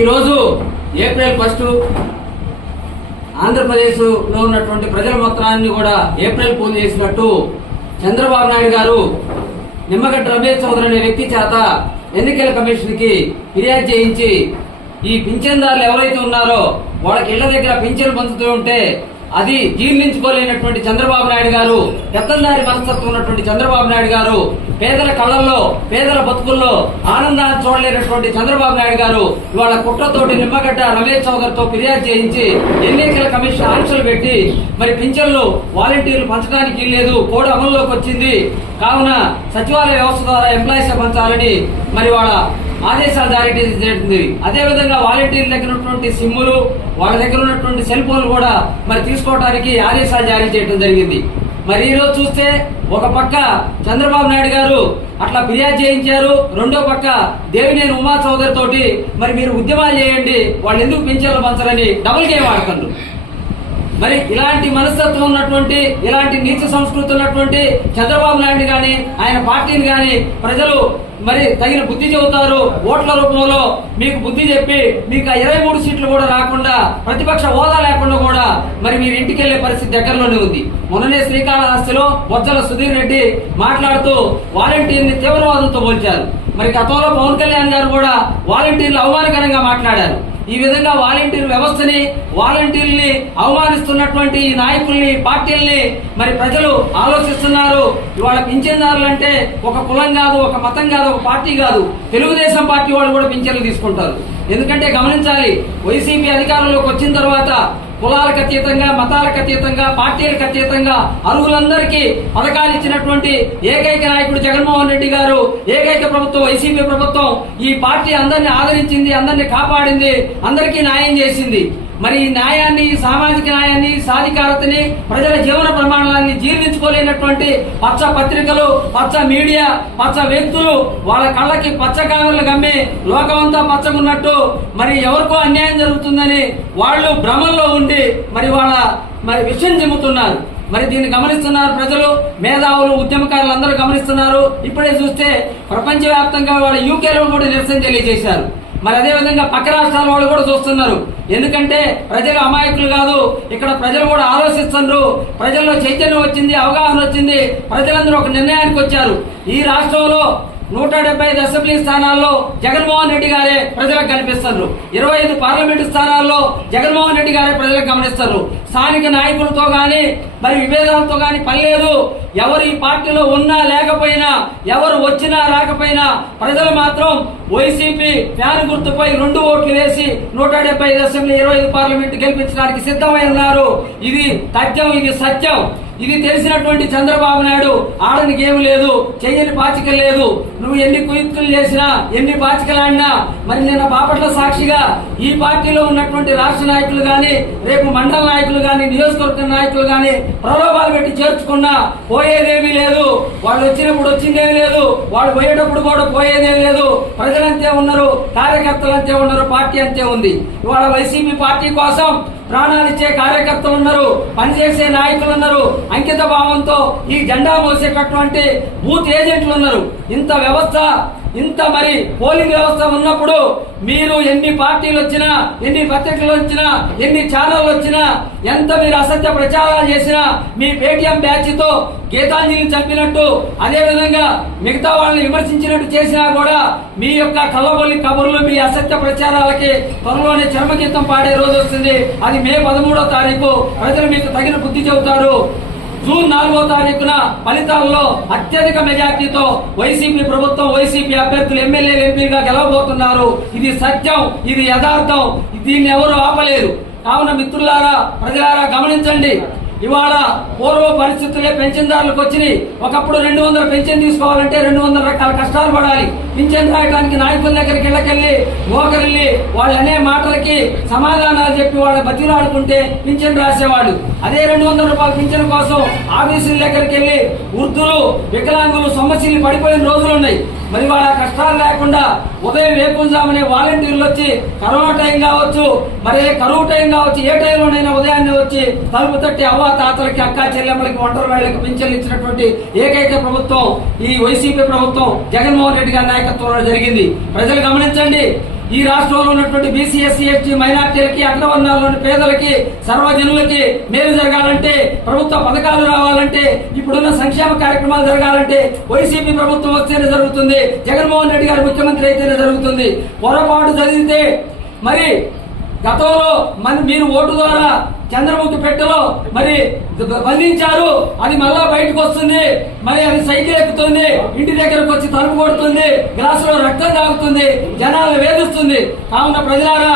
ఈరోజు ఏప్రిల్ 1 ఆంధ్రప్రదేశ్లో ఉన్నటువంటి ప్రజల మొత్తాన్ని కూడా ఏప్రిల్ పూలు చేసినట్టు చంద్రబాబు నాయుడు గారు నిమ్మగడ్డ రమేష్ చౌదరి అనే వ్యక్తి చేత ఎన్నికల కమిషన్ కి ఫిర్యాదు చేయించి ఈ పింఛన్దారులు ఎవరైతే ఉన్నారో వాళ్ళకి ఇళ్ల దగ్గర పింఛన్లు పంచుతూ ఉంటే అది జీర్ణించుకోలేనటువంటి చంద్రబాబు నాయుడు గారు, పెత్తందారి మనస్తత్వం ఉన్నటువంటి చంద్రబాబు నాయుడు గారు, పేదల కళ్ళల్లో పేదల బతుకుల్లో ఆనందాన్ని చూడలేనటువంటి చంద్రబాబు నాయుడు గారు ఇవాళ కుట్రతోటి నిమ్మగడ్డ రమేష్ చౌదరితో ఫిర్యాదు చేయించి ఎన్నికల కమిషన్ ఆంక్షలు పెట్టి మరి పింఛన్లు వాలంటీర్లు పంచడానికి లేదు, కోడ్ అమల్లోకి వచ్చింది కావున సచివాలయ వ్యవస్థ ద్వారా ఎంప్లాయీస్ పంచాలని మరి వాళ్ళ ఆదేశాలు జారీ చేసింది. అదేవిధంగా వాలంటీర్ల దగ్గర ఉన్నటువంటి సిమ్ములు, వాళ్ళ దగ్గర ఉన్నటువంటి సెల్ ఫోన్లు కూడా మరి తీసుకోవడానికి ఆదేశాలు జారీ చేయడం జరిగింది. మరి ఈ రోజు చూస్తే ఒక పక్క చంద్రబాబు నాయుడు గారు అట్లా ఫిర్యాదు చేయించారు, రెండో పక్క దేవినేని ఉమా చౌదరి తోటి మరి మీరు ఉద్యమాలు చేయండి, వాళ్ళు ఎందుకు పింఛన్లు పంచరని డబుల్ గేమ్ ఆడుతున్నారు. మరి ఇలాంటి మనస్తత్వం ఉన్నటువంటి, ఇలాంటి నీచ సంస్కృతి ఉన్నటువంటి చంద్రబాబు నాయుడు గాని ఆయన పార్టీని గాని ప్రజలు మరి తగిన బుద్ధి చెబుతారు. ఓట్ల రూపంలో మీకు బుద్ధి చెప్పి మీకు 23 సీట్లు కూడా రాకుండా, ప్రతిపక్ష హోదా లేకుండా కూడా మరి మీరు ఇంటికి వెళ్లే పరిస్థితి దగ్గరలోనే ఉంది. మొన్ననే శ్రీకాళహస్తిలో బొజ్జల సుధీర్ రెడ్డి మాట్లాడుతూ వాలంటీర్ని తీవ్రవాదంతో పోల్చారు. మరి గతంలో పవన్ కళ్యాణ్ గారు కూడా వాలంటీర్లు అవమానకరంగా మాట్లాడారు. ఈ విధంగా వాలంటీర్ వ్యవస్థని, వాలంటీర్ని అవమానిస్తున్నటువంటి ఈ నాయకుల్ని, పార్టీల్ని మరి ప్రజలు ఆలోచిస్తున్నారు. ఇవాళ పింఛన్దారులు అంటే ఒక కులం కాదు, ఒక మతం కాదు, ఒక పార్టీ కాదు, తెలుగుదేశం పార్టీ వాళ్ళు కూడా పింఛన్లు తీసుకుంటారు. ఎందుకంటే గమనించాలి, వైసీపీ అధికారంలోకి వచ్చిన తర్వాత కులాలకు అతీతంగా, మతాలకు అతీతంగా, పార్టీలకు అతీతంగా అర్హులందరికీ పథకాలు ఇచ్చినటువంటి ఏకైక నాయకుడు జగన్మోహన్ రెడ్డి గారు, ఏకైక ప్రభుత్వం వైసీపీ ప్రభుత్వం. ఈ పార్టీ అందరినీ ఆదరించింది, అందరినీ కాపాడింది, అందరికీ న్యాయం చేసింది. మరి ఈ న్యాయాన్ని, సామాజిక న్యాయాన్ని, సాధికారతని, ప్రజల జీవన ప్రమాణాలని జీర్ణించుకోలేనటువంటి పచ్చ పత్రికలు, పచ్చ మీడియా, పచ్చ వ్యక్తులు వాళ్ళ కళ్ళకి పచ్చ కామెర్లు గమ్మి లోకమంతా పచ్చగున్నట్టు మరి ఎవరికో అన్యాయం జరుగుతుందని వాళ్ళు భ్రమంలో ఉండి మరి విషయం చెబుతున్నారు. మరి దీన్ని గమనిస్తున్నారు ప్రజలు, మేధావులు, ఉద్యమకారులు అందరూ గమనిస్తున్నారు. ఇప్పుడే చూస్తే ప్రపంచవ్యాప్తంగా వాళ్ళు యూకేలో కూడా నిరసన తెలియజేశారు. మరి అదే విధంగా పక్క రాష్ట్రాల వాళ్ళు కూడా చూస్తున్నారు. ఎందుకంటే ప్రజలు అమాయకులు కాదు, ఇక్కడ ప్రజలు కూడా ఆలోచిస్తున్నారు. ప్రజల్లో చైతన్యం వచ్చింది, అవగాహన వచ్చింది, ప్రజలందరూ ఒక నిర్ణయానికి వచ్చారు. ఈ రాష్ట్రంలో 175 అసెంబ్లీ స్థానాల్లో జగన్మోహన్ రెడ్డి గారే ప్రజలకు కనిపిస్తారు. 25 పార్లమెంటు స్థానాల్లో జగన్మోహన్ రెడ్డి గారే ప్రజలకు గమనిస్తారు. స్థానిక నాయకులతో గాని మరి విభేదాలతో గాని పని లేదు. ఎవరు ఈ పార్టీలో ఉన్నా లేకపోయినా, ఎవరు వచ్చినా రాకపోయినా ప్రజలు మాత్రం వైసీపీ ఫ్యాన్ గుర్తుపై 2 ఓట్లు వేసి 175 అసెంబ్లీ 25 పార్లమెంటు గెలిపించడానికి సిద్ధమై ఉన్నారు. ఇది తథ్యం, ఇది సత్యం. ఇది తెలిసినటువంటి చంద్రబాబు నాయుడు ఆడనికి ఏమి లేదు, చెయ్యని పాచికలు లేదు. నువ్వు ఎన్ని కుయుక్తులు చేసినా, ఎన్ని పాచికలు ఆడినా మరి నిన్న బాపట్ల సాక్షిగా ఈ పార్టీలో ఉన్నటువంటి రాష్ట్ర నాయకులు గాని, రేపు మండల నాయకులు గాని, నియోజకవర్గ నాయకులు గాని ప్రలోభాలు పెట్టి చేర్చుకున్నా పోయేదేమీ లేదు. వాళ్ళు వచ్చినప్పుడు వచ్చిందేమీ లేదు, వాళ్ళు పోయేటప్పుడు కూడా పోయేదేమీ లేదు. ప్రజలంతే ఉన్నారు, కార్యకర్తలు అంతే ఉన్నారు, పార్టీ అంతే ఉంది. ఇవాళ వైసీపీ పార్టీ కోసం ప్రాణాలిచ్చే కార్యకర్తలు ఉన్నారు, పనిచేసే నాయకులు ఉన్నారు, అంకిత భావంతో ఈ జెండా మోసేటటువంటి బూత్ ఏజెంట్లు ఉన్నారు. ఇంత వ్యవస్థ, ఇంత మరి పోలింగ్ వ్యవస్థ ఉన్నప్పుడు మీరు ఎన్ని పార్టీలు వచ్చినా, ఎన్ని పత్రికలు వచ్చినా, ఎన్ని ఛానళ్ళు వచ్చినా, ఎంత మీరు అసత్య ప్రచారాలు చేసినా, మీ పేటీఎం బ్యాచ్ తో గీతాంజలిని చంపినట్టు, అదే విధంగా మిగతా వాళ్ళని విమర్శించినట్టు చేసినా కూడా మీ యొక్క కల్లబొల్లి కబుర్లు, మీ అసత్య ప్రచారాలకి త్వరలోనే చర్మగీతం పాడే రోజు వస్తుంది. అది మే 13వ తారీఖు. ప్రజలు మీకు తగిన బుద్ధి చెబుతారు. జూన్ 4వ తారీఖున ఫలితాల్లో అత్యధిక మెజార్టీతో వైసీపీ ప్రభుత్వం, వైసీపీ అభ్యర్థులు ఎమ్మెల్యేలు, ఎంపీలుగా గెలవబోతున్నారు. ఇది సత్యం, ఇది యథార్థం. దీన్ని ఎవరు ఆపలేరు. కావున మిత్రులారా, ప్రజలారా గమనించండి. ఇవాళ పూర్వ పరిస్థితులే పెన్షన్దారులకు వచ్చినాయి. ఒకప్పుడు 200 పెన్షన్ తీసుకోవాలంటే 200 రకాల కష్టాలు పడాలి. పింఛన్ రాయడానికి నాయకుల దగ్గరికి ఇళ్ళకెళ్ళి మోకరిల్లి వాళ్ళు అనే మాటలకి సమాధానాలు చెప్పి వాళ్ళ బతిలాడుకుంటే పింఛన్ రాసేవాడు. అదే 200 రూపాయల పింఛన్ కోసం ఆఫీసుల దగ్గరికి వెళ్లి వృద్ధులు, వికలాంగులు, సమస్యలు పడిపోయిన రోజులున్నాయి. మరి వాళ్ళ కష్టాలు లేకుండా ఉదయం వేపుంజామనే వాలంటీర్లు వచ్చి కరోనా టైం కావచ్చు, మరి కరువు టైం కావచ్చు, ఏ టైంలోనైనా ఉదయాన్నే వచ్చి తలుపు తట్టి అవ్వ తాతలకి, అక్క చెల్లెమ్మలకి, ఒంటరి వాళ్ళకి పింఛన్లు ఇచ్చినటువంటి ఏకైక ప్రభుత్వం ఈ వైసీపీ ప్రభుత్వం, జగన్మోహన్ రెడ్డి గారి నాయకత్వంలో జరిగింది. ప్రజలు గమనించండి. ఈ రాష్ట్రంలో ఉన్నటువంటి బీసీ ఎస్సీ ఎస్టీ మైనార్టీలకి అగ్రవర్ణాల్లోని పేదలకి సర్వజనులకి మేలు జరగాలంటే ప్రభుత్వ పథకాలు రావాలంటే ఇప్పుడున్న సంక్షేమ కార్యక్రమాలు జరగాలంటే వైసీపీ ప్రభుత్వం వస్తేనే జరుగుతుంది, జగన్మోహన్ రెడ్డి గారు ముఖ్యమంత్రి అయితేనే జరుగుతుంది. పొరపాటు జరిగితే మరి గతంలో మీరు ఓటు ద్వారా చంద్రముఖి పెట్టెలో మరి బంధించారు, అది మళ్ళా బయటకు వస్తుంది, మరి అది సైకిల్ ఎక్కుతుంది, ఇంటి దగ్గరకు వచ్చి తలుపు కొడుతుంది, గ్లాసులో రక్తం తాగుతుంది, జనాలు వేధిస్తుంది. కావున ప్రజలారా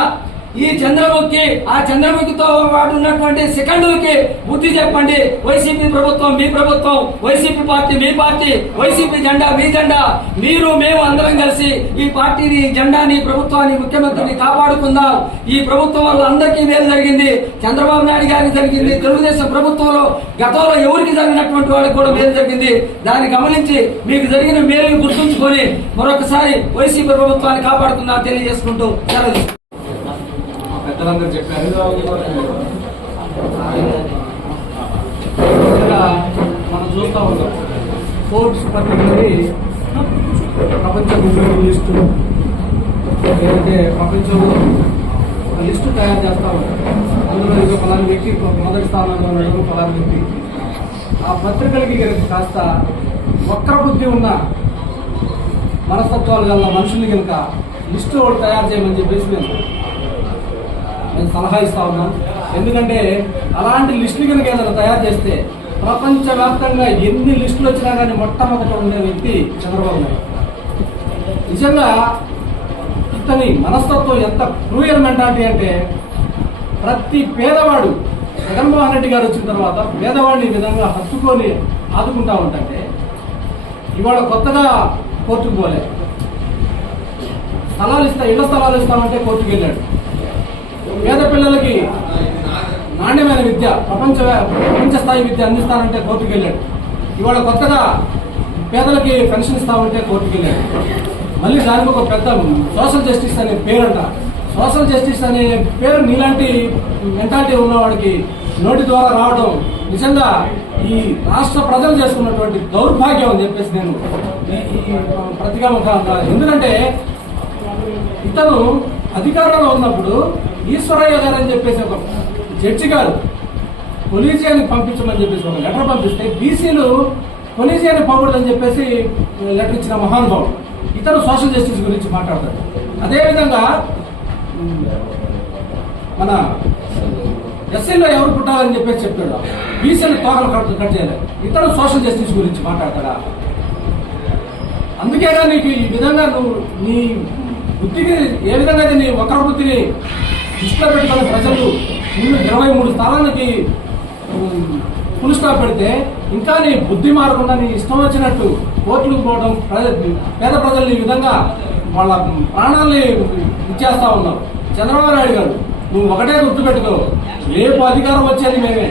ఈ చంద్రముఖి ఆ చంద్రముఖితో పాటు ఉన్నటువంటి సెకండులకి బుద్ధి చెప్పండి. వైసీపీ ప్రభుత్వం మీ ప్రభుత్వం, వైసీపీ పార్టీ మీ పార్టీ, వైసీపీ జెండా మీ జెండా, మీరు మేము అందరం కలిసి ఈ పార్టీని జెండాని ప్రభుత్వాన్ని ముఖ్యమంత్రిని కాపాడుకుందాం. ఈ ప్రభుత్వం వల్ల అందరికీ మేలు జరిగింది, చంద్రబాబు నాయుడు గారికి జరిగింది, తెలుగుదేశం ప్రభుత్వంలో గతంలో ఎవరికి జరిగినటువంటి వాళ్ళకి కూడా మేలు జరిగింది. దాన్ని గమనించి మీకు జరిగిన మేలును గుర్తుంచుకొని మరొకసారి వైసీపీ ప్రభుత్వాన్ని కాపాడుకుందాం తెలియజేసుకుంటూ సెలవు. పెద్దలందరూ చెప్పారు. మనం చూస్తూ ఉంటాం ఫోర్బ్స్ పత్రికలది ప్రపంచ లిస్టు, ఏదైతే ప్రపంచంలో ఒక లిస్టు తయారు చేస్తూ ఉంటాం. అందులో ఇక పలానా వ్యక్తి మొదటి స్థానంలో ఉండడం పలానా వ్యక్తి. ఆ పత్రికలకి కనుక కాస్త వక్ర బుద్ధి ఉన్న మనస్తత్వాలు గల మనుషుల్ని కనుక లిస్టు ఒకటి తయారు చేయమని చెప్పేసి నేను సలహా ఇస్తా ఉన్నాం. ఎందుకంటే అలాంటి లిస్టులు కనుక ఏదైనా తయారు చేస్తే ప్రపంచవ్యాప్తంగా ఎన్ని లిస్టులు వచ్చినా కానీ మొట్టమొదట ఉండే వ్యక్తి చంద్రబాబు నాయుడు. నిజంగా ఇతని మనస్తత్వం ఎంత క్రూయల్ మెంటాలిటీ అంటే ప్రతి పేదవాడు జగన్మోహన్ రెడ్డి గారు వచ్చిన తర్వాత పేదవాడిని ఈ విధంగా హత్తుకొని ఆదుకుంటా ఉంటే ఇవాళ కొత్తగా కోర్టుకు పోలే, ఇళ్ల స్థలాలు ఇస్తామంటే కోర్టుకు వెళ్ళాడు. పేద పిల్లలకి నాణ్యమైన విద్య ప్రపంచ స్థాయి విద్య అందిస్తానంటే కోర్టుకు వెళ్ళాడు. ఇవాళ కొత్తగా పేదలకి పెన్షన్ ఇస్తామంటే కోర్టుకు వెళ్ళాడు. మళ్ళీ దానికి ఒక పెద్ద సోషల్ జస్టిస్ అనే పేరంట. సోషల్ జస్టిస్ అనే పేరు నీలాంటి మెంటాలిటీ ఉన్నవాడికి నోటి ద్వారా రావడం నిజంగా ఈ రాష్ట్ర ప్రజలు చేసుకున్నటువంటి దౌర్భాగ్యం అని చెప్పేసి నేను ప్రతిగా. ఎందుకంటే ఇతను అధికారంలో ఉన్నప్పుడు ఈశ్వరయ్య గారు అని చెప్పేసి ఒక జడ్జి గారు కొలీజియానికి పంపించమని చెప్పేసి ఒక లెటర్ పంపిస్తే బీసీలు కొలీజియాన్ని పోకూడదని చెప్పేసి లెటర్ ఇచ్చిన మహానుభావుడు. ఇతను సోషల్ జస్టిస్ గురించి మాట్లాడతాడు. అదేవిధంగా మన ఎస్సీలో ఎవరు పుట్టాలని చెప్పేసి చెప్తాడు, బీసీలు తోకలు కట్ చేయాలి. ఇతను సోషల్ జస్టిస్ గురించి మాట్లాడతాడా? అందుకేగా నీకు ఈ విధంగా నువ్వు నీ బుద్ధికి ఏ విధంగా అయితే నీ వక్ర బుద్ధిని దృష్టిలో పెట్టుకున్న ప్రజలు 23 స్థానానికి ఫుల్ స్టాప్ పెడితే ఇంకా నీ బుద్ధి మారకుండా నీ ఇష్టం వచ్చినట్టు కోర్టులకు పోవడం, పేద ప్రజల్ని ఈ విధంగా వాళ్ళ ప్రాణాలని ఇచ్చేస్తా ఉన్నావు. చంద్రబాబు నాయుడు గారు నువ్వు ఒకటే గుర్తుపెట్టుకో, రేపు అధికారం వచ్చేది మేమే.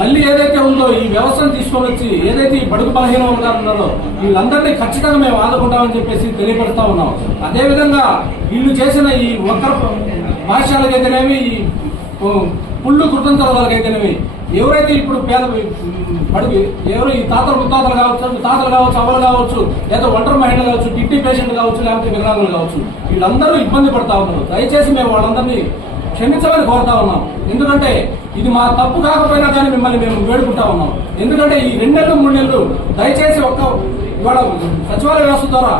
మళ్ళీ ఏదైతే ఉందో ఈ వ్యవస్థను తీసుకొని వచ్చి ఏదైతే ఈ బడుగు బలహీన వర్గాలు ఉన్నారో వీళ్ళందరినీ ఖచ్చితంగా మేము ఆదుకుంటామని చెప్పేసి తెలియపరుస్తా ఉన్నాం. అదేవిధంగా వీళ్ళు చేసిన ఈ వక్ర భాష్యాలకైతేనేమి, ఈ పుళ్ళు కృతంతరాలకైతేనేమి, ఎవరైతే ఇప్పుడు పేద బడుగు ఎవరు ఈ తాతలు కావచ్చు, అవ్వలు కావచ్చు, లేదా ఒంటరి మహిళలు కావచ్చు, కిడ్నీ పేషెంట్ కావచ్చు, లేకపోతే వికలాంగులు కావచ్చు, వీళ్ళందరూ ఇబ్బంది పడతా ఉన్నారు. దయచేసి మేము వాళ్ళందరినీ క్షమించమని కోరుతా ఉన్నాం. ఎందుకంటే ఇది మా తప్పు కాకపోయినా కానీ మిమ్మల్ని మేము వేడుకుంటా ఉన్నాం. ఎందుకంటే ఈ 2 నెలలు 3 నెలలు దయచేసి ఇవాళ సచివాలయ వ్యవస్థ ద్వారా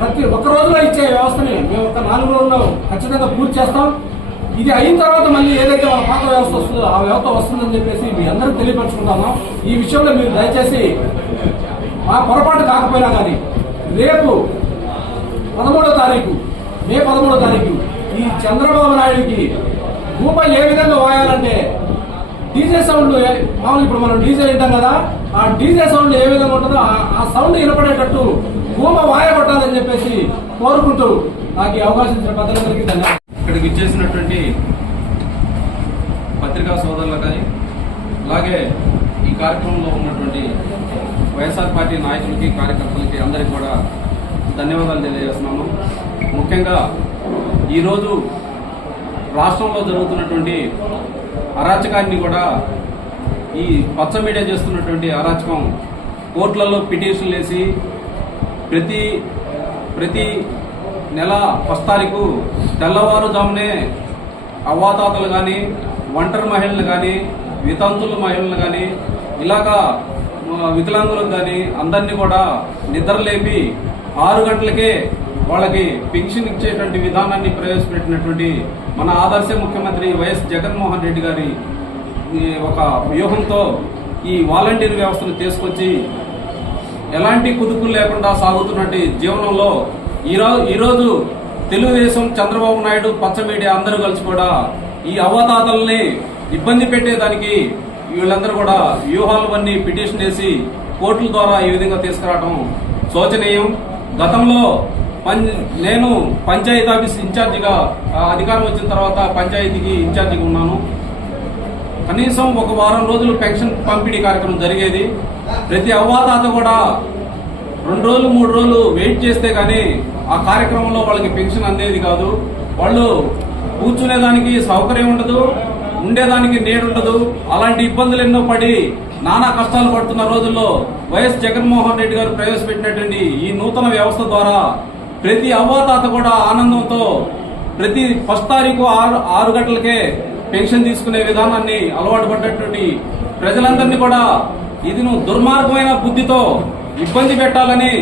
ప్రతి ఒక్క రోజులో ఇచ్చే వ్యవస్థని మేము ఒక 4 రోజుల్లో ఖచ్చితంగా పూర్తి చేస్తాం. ఇది అయిన తర్వాత మళ్ళీ ఏదైతే మన పాత వ్యవస్థ వస్తుందో ఆ వ్యవస్థ వస్తుందని చెప్పేసి మీ అందరూ తెలియపరుచుకుంటాము. ఈ విషయంలో మీరు దయచేసి మా పొరపాటు కాకపోయినా కానీ రేపు 13వ తారీఖు మే 13వ తారీఖు ఈ చంద్రబాబు నాయుడికి భూప ఏ విధంగా వాయాలంటే డీజే సౌండ్ మామూలు ఇప్పుడు మనం డీజే వింటాం కదా, ఆ డీజే సౌండ్ ఏ విధంగా ఉంటుందో ఆ సౌండ్ వినపడేటట్టు భూమ వాయబట్టాలని చెప్పేసి కోరుకుంటూ నాకు ఈ అవకాశం ఇచ్చిన పెద్దలందరికీ ధన్యవాదాలు. ఇక్కడికి ఇచ్చేసినటువంటి పత్రికా సోదరులు కానీ అలాగే ఈ కార్యక్రమంలో ఉన్నటువంటి వైఎస్ఆర్ పార్టీ నాయకులకి కార్యకర్తలకి అందరికీ కూడా ధన్యవాదాలు తెలియజేస్తున్నాము. ముఖ్యంగా ఈరోజు రాష్ట్రంలో జరుగుతున్నటువంటి అరాచకాన్ని కూడా ఈ పచ్చ మీడియా చేస్తున్నటువంటి అరాచకం, కోర్టులలో పిటిషన్లు వేసి ప్రతి నెల 1 తారీఖు తెల్లవారుజామునే అవ్వాతాతలు కానీ, ఒంటరి మహిళలు కానీ, వితంతుల మహిళలు కానీ, ఇలాగా వికలాంగులకు కానీ అందరినీ కూడా నిద్రలేపి 6 గంటలకే వాళ్ళకి పెన్షన్ ఇచ్చేటువంటి విధానాన్ని ప్రవేశపెట్టినటువంటి మన ఆదర్శ ముఖ్యమంత్రి వైఎస్ జగన్మోహన్ రెడ్డి గారి ఒక వ్యూహంతో ఈ వాలంటీర్ వ్యవస్థను తీసుకొచ్చి ఎలాంటి కుదుపులు లేకుండా సాగుతున్నట్టు జీవనంలో ఈరోజు తెలుగుదేశం, చంద్రబాబు నాయుడు, పచ్చ మీడియా అందరూ కలిసి కూడా ఈ అవ్వతాతల్ని ఇబ్బంది పెట్టేదానికి వీళ్ళందరూ కూడా వ్యూహాలవన్నీ పిటిషన్ వేసి కోర్టుల ద్వారా ఈ విధంగా తీసుకురావడం శోచనీయం. గతంలో నేను పంచాయతీ ఆఫీస్ ఇన్ఛార్జిగా అధికారం వచ్చిన తర్వాత పంచాయతీకి ఇన్ఛార్జిగా ఉన్నాను. కనీసం 1 వారం రోజులు పెన్షన్ పంపిణీ కార్యక్రమం జరిగేది. ప్రతి అవ్వాతాత కూడా 2 రోజులు 3 రోజులు వెయిట్ చేస్తే కానీ ఆ కార్యక్రమంలో వాళ్ళకి పెన్షన్ అందేది కాదు. వాళ్ళు కూర్చునేదానికి సౌకర్యం ఉండదు, ఉండేదానికి నీడ ఉండదు. అలాంటి ఇబ్బందులు ఎన్నో పడి నానా కష్టాలు పడుతున్న రోజుల్లో వైఎస్ జగన్మోహన్ రెడ్డి గారు ప్రవేశపెట్టినటువంటి ఈ నూతన వ్యవస్థ ద్వారా ప్రతి అవ్వాతాత కూడా ఆనందంతో ప్రతి 1 తారీఖు 6 గంటలకే పెన్షన్ తీసుకునే విధానాన్ని అలవాటు పడ్డటువంటి ప్రజలందరినీ కూడా ఇది దుర్మార్గమైన బుద్ధితో ఇబ్బంది పెట్టాలని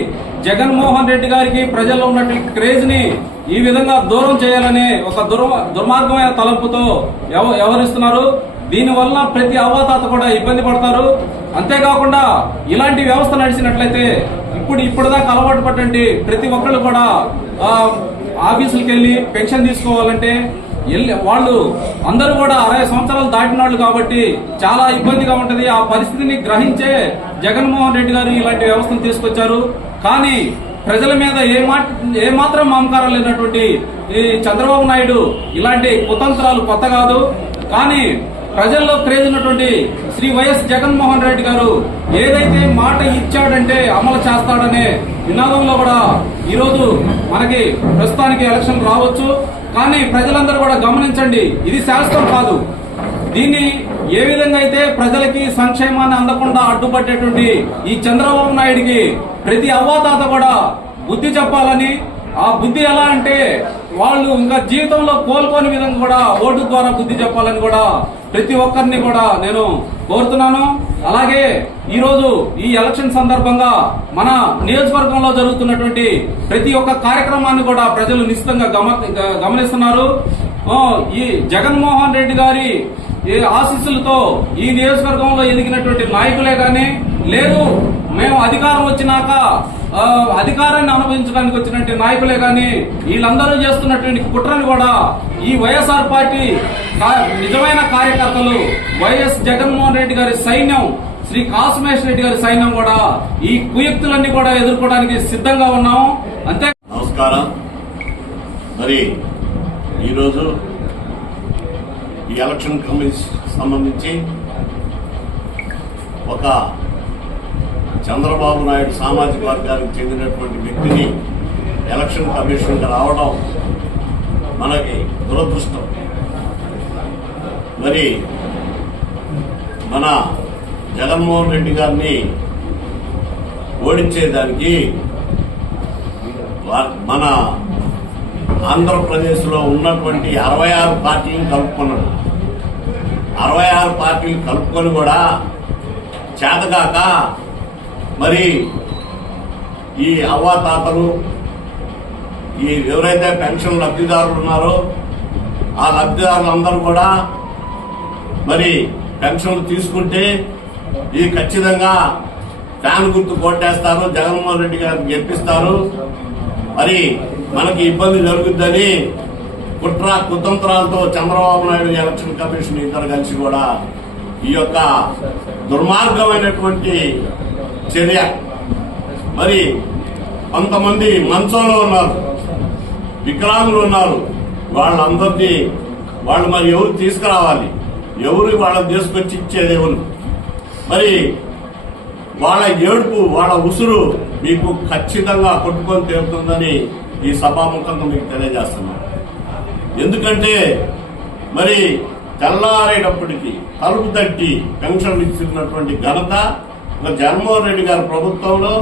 జగన్మోహన్ రెడ్డి గారికి ప్రజల్లో ఉన్నటువంటి క్రేజ్ ని ఈ విధంగా దూరం చేయాలని ఒక దుర్మార్గమైన తలంపుతో వ్యవహరిస్తున్నారు. దీనివల్ల ప్రతి అవ్వాతాత కూడా ఇబ్బంది పడతారు. అంతేకాకుండా ఇలాంటి వ్యవస్థ నడిచినట్లయితే ఇప్పటిదాకా అలవాటు పడ్డండి ప్రతి ఒక్కళ్ళు కూడా ఆఫీసులకు వెళ్లి పెన్షన్ తీసుకోవాలంటే వాళ్ళు అందరూ కూడా 60 సంవత్సరాలు దాటిన వాళ్ళు కాబట్టి చాలా ఇబ్బందిగా ఉంటది. ఆ పరిస్థితిని గ్రహించే జగన్మోహన్ రెడ్డి గారు ఇలాంటి వ్యవస్థను తీసుకొచ్చారు. కానీ ప్రజల మీద ఏమాత్రం మమకారం లేనటువంటి ఈ చంద్రబాబు నాయుడు ఇలాంటి కుతంత్రాలు కొత్త కాదు. కానీ ప్రజల్లో క్రేజ్ ఉన్నటువంటి శ్రీ వైఎస్ జగన్మోహన్ రెడ్డి గారు ఏదైతే మాట ఇచ్చాడంటే అమలు చేస్తాడనే నినాదంలో కూడా ఈరోజు మనకి ప్రస్తుతానికి ఎలక్షన్ రావచ్చు. కానీ ప్రజలందరూ కూడా గమనించండి, ఇది శాశ్వతం కాదు. దీన్ని ఏ విధంగా అయితే ప్రజలకి సంక్షేమాన్ని అందకుండా అడ్డుపట్టేటువంటి ఈ చంద్రబాబు నాయుడికి ప్రతి అవ్వాతాత కూడా బుద్ధి చెప్పాలని, ఆ బుద్ధి ఎలా అంటే వాళ్ళు ఇంకా జీవితంలో కోలుకోని విధంగా కూడా ఓటు ద్వారా బుద్ధి చెప్పాలని కూడా ప్రతి ఒక్కరిని కూడా నేను కోరుతున్నాను. అలాగే ఈరోజు ఈ ఎలక్షన్ సందర్భంగా మన నియోజకవర్గంలో జరుగుతున్నటువంటి ప్రతి ఒక్క కార్యక్రమాన్ని కూడా ప్రజలు నిశ్చితంగా గమనిస్తున్నారు. ఈ జగన్మోహన్ రెడ్డి గారి ఆశీస్సులతో ఈ నియోజకవర్గంలో ఎదిగినటువంటి నాయకులే గాని లేదు, మేము అధికారం వచ్చినాక అధికారాన్ని అనుభవించడానికి వచ్చినటువంటి నాయకులే గాని వీళ్ళందరూ చేస్తున్నటువంటి కుట్రని కూడా ఈ వైఎస్ఆర్ పార్టీ నిజమైన కార్యకర్తలు వైఎస్ జగన్మోహన్ రెడ్డి గారి సైన్యం, శ్రీ కాసుమేష్ రెడ్డి గారి సైన్యం కూడా ఈ కుయుక్తులన్నీ కూడా ఎదుర్కోవడానికి సిద్ధంగా ఉన్నాము. అంతే. నమస్కారం. మరి ఈరోజు ఈ ఎలక్షన్ కమిషన్ సంబంధించి ఒక చంద్రబాబు నాయుడు సామాజిక వర్గానికి చెందినటువంటి వ్యక్తిని ఎలక్షన్ కమిషన్కి రావడం మనకి దురదృష్టం. మరి మన జగన్మోహన్ రెడ్డి గారిని ఓడించేదానికి మన ఆంధ్రప్రదేశ్లో ఉన్నటువంటి 66 పార్టీలను కలుపుకున్నాడు. 66 పార్టీలు కలుపుకొని కూడా చేతగాక మరి ఈ అవ్వాతాతలు, ఈ ఎవరైతే పెన్షన్ లబ్ధిదారులు ఉన్నారో ఆ లబ్ధిదారులందరూ కూడా మరి పెన్షన్లు తీసుకుంటే ఈ ఖచ్చితంగా ఫ్యాన్ గుర్తు కొట్టేస్తారు, జగన్మోహన్ రెడ్డి గారిని గెలిపిస్తారు, మరి మనకి ఇబ్బంది జరుగుద్దని కుతంత్రాలతో చంద్రబాబు నాయుడు ఎలక్షన్ కమిషన్ ఇద్దరు కలిసి కూడా ఈ యొక్క దుర్మార్గమైనటువంటి చర్య. మరి కొంతమంది మంచంలో ఉన్నారు, వికలాంగులు ఉన్నారు, వాళ్ళందరినీ వాళ్ళు మరి ఎవరు తీసుకురావాలి, ఎవరు వాళ్ళని తీసుకొచ్చి ఇచ్చేది ఎవరు? మరి వాళ్ళ ఏడుపు, వాళ్ళ ఉసురు మీకు ఖచ్చితంగా కొట్టుకొని తీరుతుందని ఈ సభాముఖంగా మీకు తెలియజేస్తున్నాను. ఎందుకంటే మరి తెల్లారేటప్పటికీ తలుపు తట్టి పెన్షన్లు ఇచ్చినటువంటి ఘనత జగన్మోహన్ రెడ్డి గారి ప్రభుత్వంలో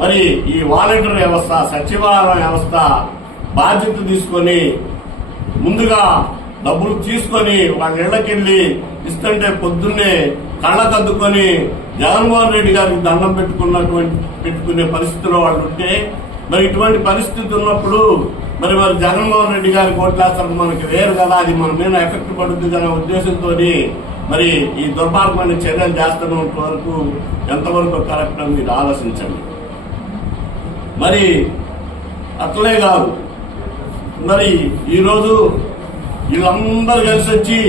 మరి ఈ వాలంటీర్ వ్యవస్థ, సచివాలయ వ్యవస్థ బాధ్యత తీసుకొని ముందుగా డబ్బులు తీసుకొని వాళ్ళ ఇళ్లకెళ్ళి ఇస్తుంటే పొద్దున్నే కళ్ళకద్దుకొని జగన్మోహన్ రెడ్డి గారికి దండం పెట్టుకునే పరిస్థితిలో వాళ్ళు ఉంటే మరి ఇటువంటి పరిస్థితి ఉన్నప్పుడు మరి జగన్మోహన్ రెడ్డి గారికి ఓట్లేస్తారు మనకి వేరు కదా, అది మన మీద ఎఫెక్ట్ పడుతుంది అనే ఉద్దేశంతో మరి ఈ దుర్మార్గమైన చర్యలు చేస్తున్నంత వరకు ఎంతవరకు కరెక్ట్ అని మీరు ఆలోచించండి. మరి అట్లే కాదు, మరి ఈరోజు వీళ్ళందరూ కలిసి వచ్చి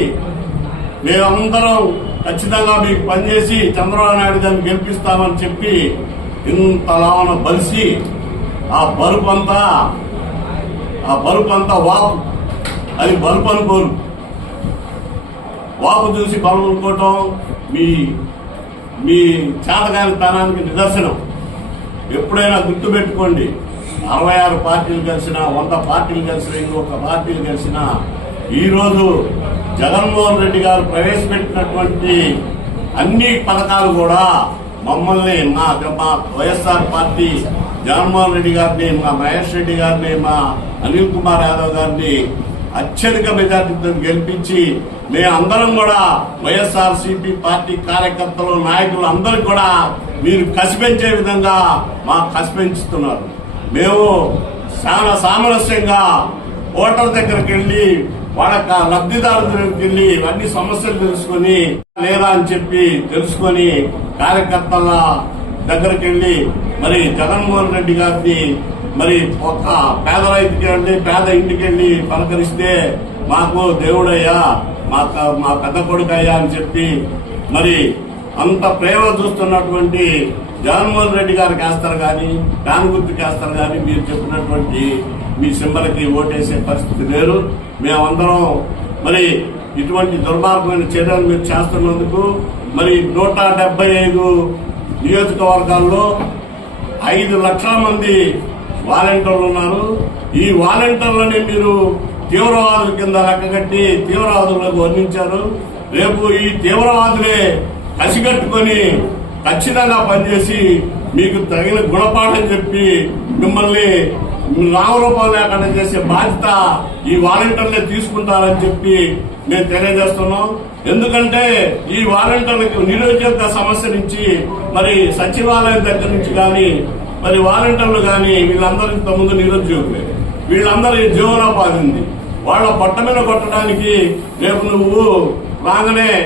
మేమందరం ఖచ్చితంగా మీకు పనిచేసి చంద్రబాబు నాయుడు గారిని గెలిపిస్తామని చెప్పి ఇంతలాన బలిసి ఆ బరుపు అంతా వాపు, అది బలుపు అనుకోరు. వాపు చూసి బలం అనుకోవటం మీ చేతగాని తనానికి నిదర్శనం. ఎప్పుడైనా గుర్తుపెట్టుకోండి, 66 పార్టీలు కలిసినా 100 పార్టీలు కలిసినా ఇంకొక పార్టీలు కలిసినా ఈరోజు జగన్మోహన్ రెడ్డి గారు ప్రవేశపెట్టినటువంటి అన్ని పథకాలు కూడా మమ్మల్ని మా వైఎస్ఆర్ పార్టీ జగన్మోహన్ రెడ్డి గారిని, మా మహేష్ రెడ్డి గారిని, మా అనిల్ కుమార్ యాదవ్ గారిని అత్యధిక మెజార్టీతో గెలిపించి మేమందరం కూడా వైఎస్ఆర్సీపీ పార్టీ కార్యకర్తలు నాయకులు అందరూ కూడా మీరు కసిపెంచే విధంగా మాకు కసిపెంచుతున్నారు. మేము చాలా సామరస్యంగా ఓటర్ దగ్గరికి వెళ్లి వాళ్ళ లబ్ధిదారుల దగ్గరికి వెళ్లి అన్ని సమస్యలు తెలుసుకొని లేదా అని చెప్పి తెలుసుకొని కార్యకర్తల దగ్గరికి వెళ్లి మరి జగన్మోహన్ రెడ్డి గారిని మరి ఒక పేద రైతుకి వెళ్ళి పేద ఇంటికి వెళ్లి పలకరిస్తే మాకు దేవుడయ్యా, మా పెద్ద కొడుకయ్యా అని చెప్పి మరి అంత ప్రేమ చూస్తున్నటువంటి జగన్మోహన్ రెడ్డి గారికి వేస్తారు కానీ ఫ్యాన్ గుర్తుకి వేస్తారు కానీ మీరు చెప్పినటువంటి మీ సింబల్కి ఓటేసే పరిస్థితి లేరు. మేమందరం మరి ఇటువంటి దుర్మార్గమైన చర్యలు మీరు చేస్తున్నందుకు మరి 175 నియోజకవర్గాల్లో 5 లక్షల మంది వాలంటీర్లు ఉన్నారు. ఈ వాలంటీర్లని మీరు తీవ్రవాదుల కింద లెక్కగట్టి తీవ్రవాదులకు వర్ణించారు. రేపు ఈ తీవ్రవాదులే కసిగట్టుకొని ఖచ్చితంగా పనిచేసి మీకు తగిన గుణపాఠం చెప్పి మిమ్మల్ని నామరూపం లేకుండా చేసే బాధ్యత ఈ వాలంటీర్లే తీసుకుంటారని చెప్పి మేము తెలియజేస్తున్నాం. ఎందుకంటే ఈ వాలంటీర్లకు నిరుద్యోగ సమస్య నుంచి మరి సచివాలయం దగ్గర నుంచి కానీ మరి వాలంటీర్లు కానీ వీళ్ళందరూ ఇంతకుముందు నిరుద్యోగులే, వీళ్ళందరూ జీవనోపాధి ఉంది. వాళ్ళ పొట్ట మీద కొట్టడానికి రేపు నువ్వు రాగానే